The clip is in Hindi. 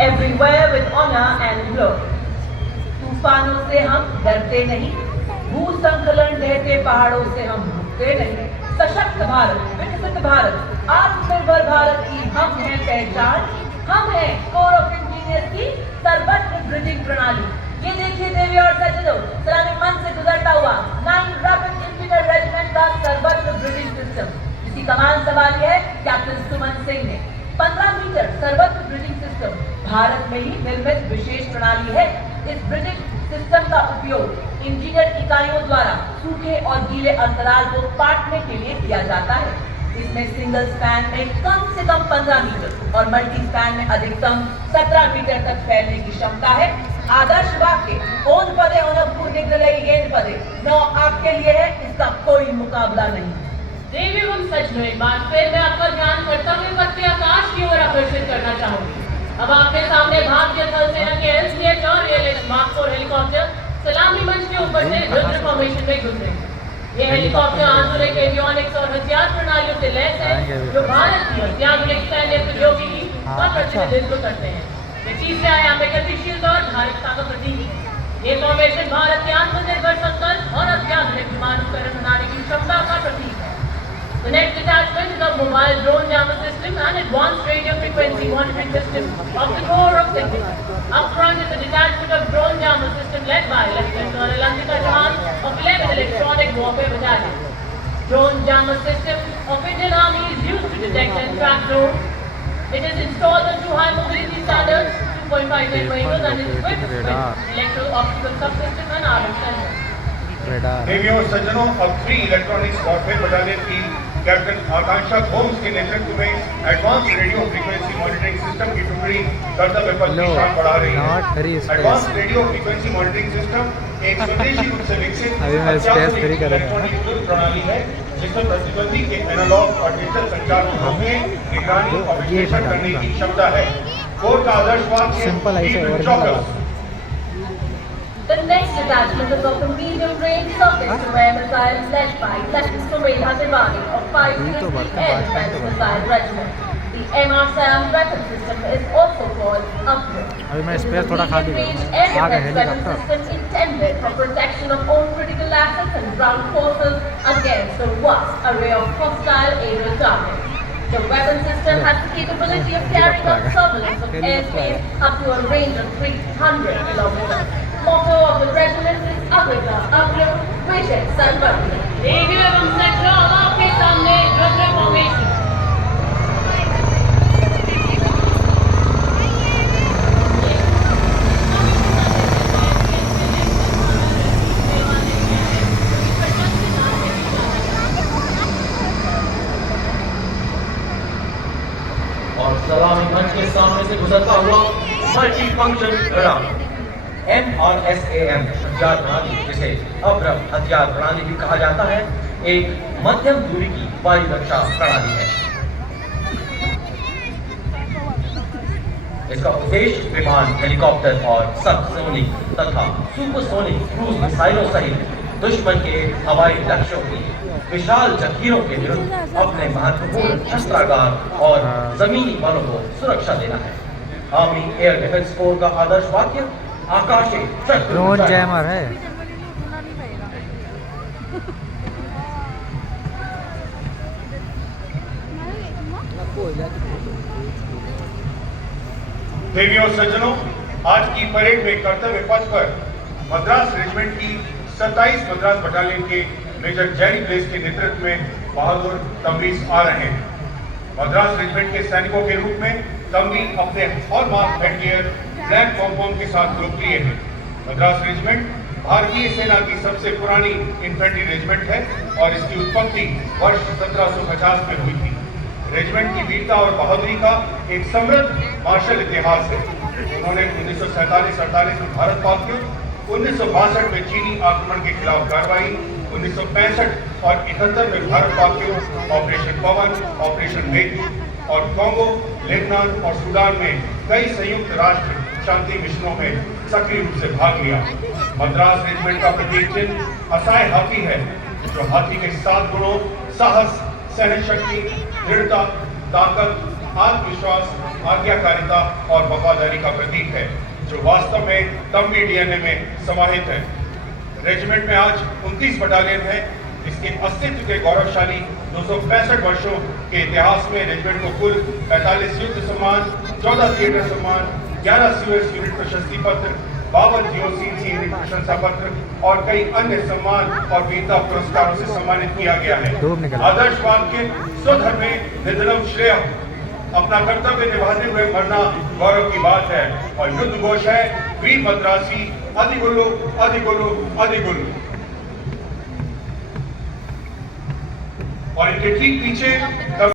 everywhere with honor and glory. तूफानों से हम डरते नहीं, भूसंकलन ढहते पहाड़ों से हम रुकते नहीं। सशक्त भारत, विकसित भारत, आत्मनिर्भर भारत की हम हैं पहचान, हम हैं कोर ऑफ इंजीनियर्स की सर्वत्र ब्रिजिंग प्रणाली। ये देखिए देवी और सज्जनों, सलामी मंच से गुजरता हुआ 9 रैपिड इंफिटर रेजिमेंट का सर्वत्र ब्रिजिंग सिस्टम। इसकी कमान संभाली है कैप्टन सुमन सिंह ने। 15 मीटर सर्वत्र ब्रिजिंग सिस्टम भारत में ही निर्मित विशेष प्रणाली है। इस ब्रिजिंग सिस्टम का उपयोग इंजीनियर इकाइयों द्वारा सूखे और गीले अंतराल को पाटने के लिए किया जाता है। इसमें सिंगल स्पैन में कम से कम 15 मीटर और मल्टी स्पैन में अधिकतम 17 मीटर तक फैलने की क्षमता है। आदर्श वाक्य ओन पदे ओनपुर निकले गेंद पदे नौ आपके लिए है, इसका कोई मुकाबला नहीं। देवी एवं सज्जनों, एक बार फिर मैं आपका ध्यान कर्तव्य पथ के आकाश की ओर आकर्षित करना चाहूंगी। अब आपके सामने भारतीय थल सेना के एलसीएच और एएलएच मार्क 4 हेलीकॉप्टर सलामी मंच के ऊपर से रुद्र फॉर्मेशन में गुजरेंगे। ये हेलीकॉप्टर आधुनिक एवियोनिक्स और हथियार प्रणालियों से लैस है, जो भारत की अत्याधुनिक सैन्य प्रौद्योगिकी का प्रतिनिधित्व करते हैं। ये तीसरे आयाम में गतिशीलता और धारिकता का प्रतीक है। ये फॉर्मेशन भारत के आत्मनिर्भर संकल्प और अत्याधुनिक विमान उपकरण बनाने की क्षमता का प्रतीक है। The next detachment is a mobile drone jammer system and advanced radio frequency monitoring system of the Corps of Signal. Up front is a detachment of drone jammer system led by Lieutenant Colonel Antika Chauhan of 11th Electronic Warfare Battalion. Drone jammer system of Indian Army is used to detect and track drones. It is installed on 2 high mobility standards, 2.5 ton vehicles, and is equipped with electro-optical subsystem and RF sensors. देवियों और सज्जनों, अब 3 इलेक्ट्रॉनिक्स वॉरफेयर बटालियन की कैप्टन आकांक्षा होम्स के नेतृत्व में advance radio frequency monitoring system की टुकड़ी कर्तव्य पथ की शान बढ़ा रही है। Advance radio frequency monitoring system एक स्वदेशी रूप से विकसित अत्याधुनिक इलेक्ट्रॉनिक युद्ध प्रणाली है, जिसमें प्रतिद्वंदी के एनालॉग और डिजिटल संचार को रोकने, निगरानी और विश्लेषण करने की क्षमता है। कोर का आदर्श वाक्य The next detachment is of the medium-range surface-to-air missiles led by Lieutenant Sumedha Tiwari of 550 Air Defense Missile Regiment. The MR-SAM weapon system is also called Upward. It is a medium-range air defense weapon system intended for protection of all critical assets and ground forces against a vast array of hostile aerial targets. The weapon system has the capability of carrying out surveillance of airspace up to a range of 300 kilometers. Motto of the regiment is Africa, Agro, Vijay, Sanbari. देवी एवं सज्जनों, अब आपके सामने रुद्र फॉर्मेशन। और सलामी मंच के सामने से गुजरता हुआ मल्टी फंक्शन रडार MRSAM हथियार प्रणाली, जिसे अभ्रम हथियार प्रणाली भी कहा जाता है, एक मध्यम दूरी की वायु रक्षा प्रणाली है। इसका उद्देश्य विमान, हेलीकॉप्टर और सबसोनिक तथा सुपरसोनिक क्रूज मिसाइलों सहित दुश्मन के हवाई लक्ष्यों की विशाल जखीरों के विरुद्ध अपने महत्वपूर्ण शस्त्रागार और जमीनी बलों को सुरक्षा देना है। आर्मी एयर डिफेंस कोर का आदर्श वाक्य आकाशी ड्रोन जैमर है। देवियों और सज्जनों, आज की परेड में कर्तव्य पथ पर मद्रास रेजिमेंट की 27 मद्रास बटालियन के मेजर जेरी ब्लेस के नेतृत्व में बहादुर तंबीज आ रहे हैं। मद्रास रेजिमेंट के सैनिकों के रूप में तंबी अपने हॉलमार्क हेडगियर ब्लैक पॉम्पॉम के साथ लोकप्रिय है। मद्रास रेजिमेंट भारतीय सेना की सबसे पुरानी इन्फेंट्री रेजिमेंट है और इसकी उत्पत्ति वर्ष 1750 में हुई थी। रेजिमेंट की वीरता और बहादुरी का एक समृद्ध मार्शल इतिहास है। उन्होंने 1947-48 में भारत पाक युद्ध, 1962 में चीनी आक्रमण के खिलाफ कार्रवाई, 1965 और 71 में भारत पाक युद्ध, ऑपरेशन पवन, ऑपरेशन मेघदूत और कॉन्गो, लेबनान और सूडान में कई संयुक्त राष्ट्र शांति मिशनों में सक्रिय रूप से भाग लिया। मद्रास रेजिमेंट का प्रतीक चिन्ह असाय हाथी है, जो हाथी के 7 गुणों साहस, सहनशक्ति, दृढ़ता, ताकत, आत्मविश्वास, आज्ञाकारिता और वफादारी का प्रतीक है, जो वास्तव में तंबी डीएनए में समाहित है। रेजिमेंट में आज 29 बटालियन है। इसके अस्तित्व के गौरवशाली 265 वर्षों के इतिहास में रेजिमेंट को कुल 45 युद्ध सम्मान, 14 थिएटर सम्मान, 11 सीओएस यूनिट प्रशस्ति पत्र, 52 जीओसी यूनिट प्रशंसा पत्र और कई अन्य सम्मान और वीरता पुरस्कारों से सम्मानित किया गया है। आदर्शवाद के स्वधर्मे निर्धनम श्रेय, अपना कर्तव्य निभाते हुए मरना गौरव की बात है। और युद्ध घोष है वीर मद्रासी, अधिगुल्लू अधिगुल्लू अधिगुल्लू। और इनके ठीक पीछे